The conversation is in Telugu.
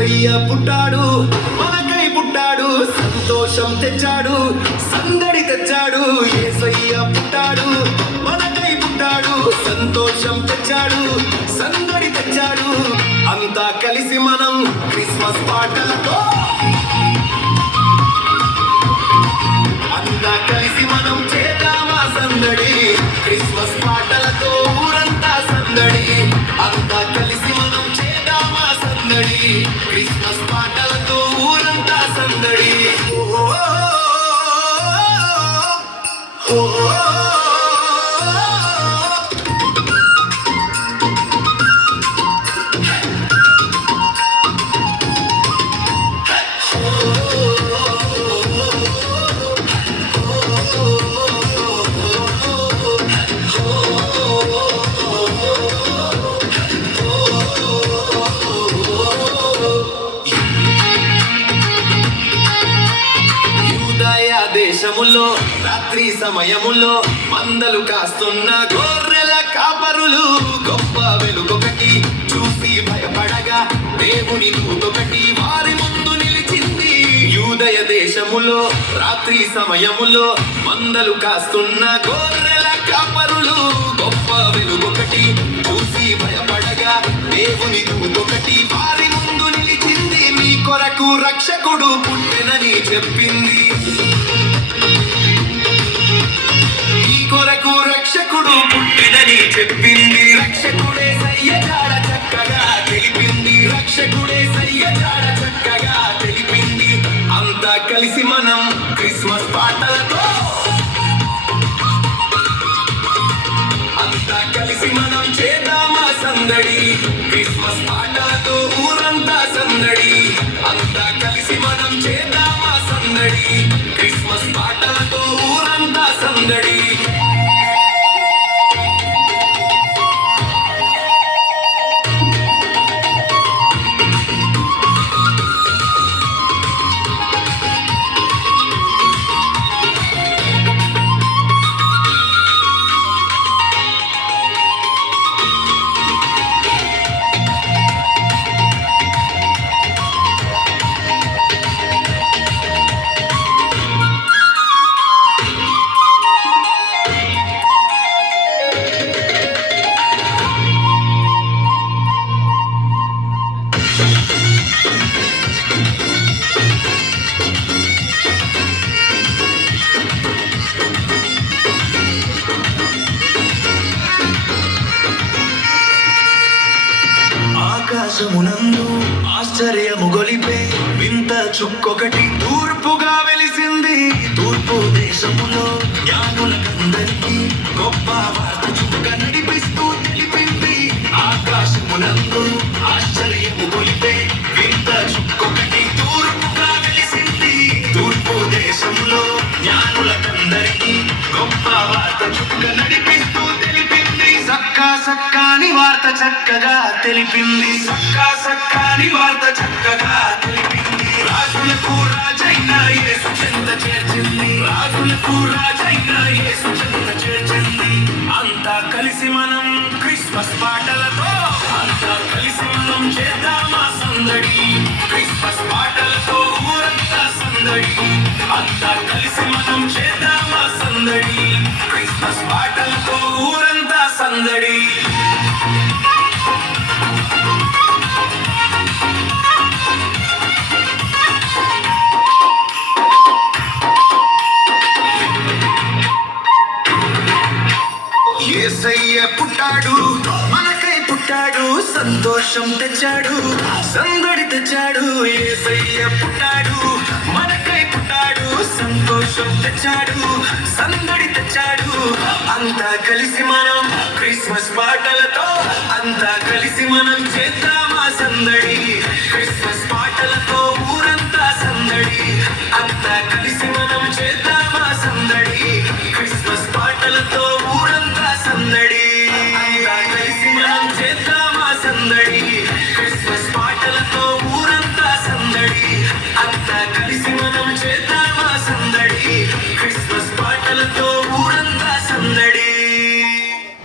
యేసయ్య పుట్టాడు మనకై పుట్టాడు సంతోషం తెచ్చాడు సందడి తెచ్చాడు యేసయ్య పుట్టాడు మనకై పుట్టాడు సంతోషం తెచ్చాడు సందడి తెచ్చాడు అంతా కలిసి మనం క్రిస్మస్ పాటలతో అంతా కలిసి మనం చేద్దామా సందడి క్రిస్మస్ పాటలతో ఊరంతా సందడి అంతా కలిసి మనం చేద్దామా సందడి క్రిస్మస్ పాటలతో ఊరంతా సందడి దేశములో రాత్రి సమయములో మందలు కాస్తున్న గొర్రెల కాపరులు గొప్ప వెలుగొకటి చూసి భయపడగా దేవుని దూతొకటి వారి ముందు నిలిచింది యూదయ దేశములో రాత్రి సమయములో మందలు కాస్తున్న గొర్రెల కాపరులు గొప్ప వెలుగొకటి చూసి భయపడగా దేవుని దూతొకటి వారి ముందు నిలిచింది మీ కొరకు రక్షకుడు పుట్టెనని చెప్పింది కొరకు రక్షకుడు పుట్టినని చెప్పింది రక్షకుడే సయ్యజాడ చక్కగా తెలిపింది రక్షకుడే సయ్యజాడ చక్కగా తెలిపింది అంతా కలిసి మనం క్రిస్మస్ పాటలతో అంతా కలిసి మనం చేద్దామా సందడి క్రిస్మస్ పాటలతో ఊరంతా సందడి అంతా కలిసి మనం చేద్దామా సందడి క్రిస్మస్ పాటలతో ఊరంతా సందడి ఆకాశమునందు ఆశ్చర్యము గొలిపే వింత చుక్కొకటి తూర్పుగా వెలిసింది తూర్పు దేశములో జ్ఞానులకందరికీ గొప్ప వార్త చుక్క నడిపిస్తూ తెలిపింది ఆకాశమునందు ఆశ్చర్యము గొలిపే వింత చుక్కొకటి తూర్పుగా వెలిసింది తూర్పు దేశంలో జ్ఞానులకందరికీ గొప్ప వార్త చుక్క నడిపిస్తూ తెలిపింది సక్కాని వార్త చక్కగా తెలిపింది సక్కాని వార్త చక్కగా తెలిపింది రాజులకు రాజైన యేసు చెంత చేర్చింది రాజులకు రాజైన యేసు చెంత చేర్చింది అంతా కలిసి మనం క్రిస్మస్ పాటలతో అంతా కలిసి మనం చేద్దామా సందడి క్రిస్మస్ పాటలతో ఊరంతా సందడి అంతా కలిసి మనం చేద్దామా సందడి క్రిస్మస్ పాటలతో ఊరంతా సందడి యేసయ్య పుట్టాడు మనకై పుట్టాడు సంతోషం తెచ్చాడు సందడి తెచ్చాడు యేసయ్య పుట్టాడు మనకై పుట్టాడు సంతోషం తెచ్చాడు సందడి తెచ్చాడు అంతా కలిసి మనం క్రిస్మస్ పాటలతో అంతా కలిసి మనం చేద్దామా సందడి క్రిస్మస్ పాటలతో ఊరంతా సందడి అంతా కలిసి మనం చేద్దామా సందడి క్రిస్మస్ పాటలతో ఊరంతా సందడి అంతా కలిసి మనం చేద్దామా సందడి క్రిస్మస్ పాటలతో ఊరంతా సందడి అంతా కలిసి మనం చేద్దాం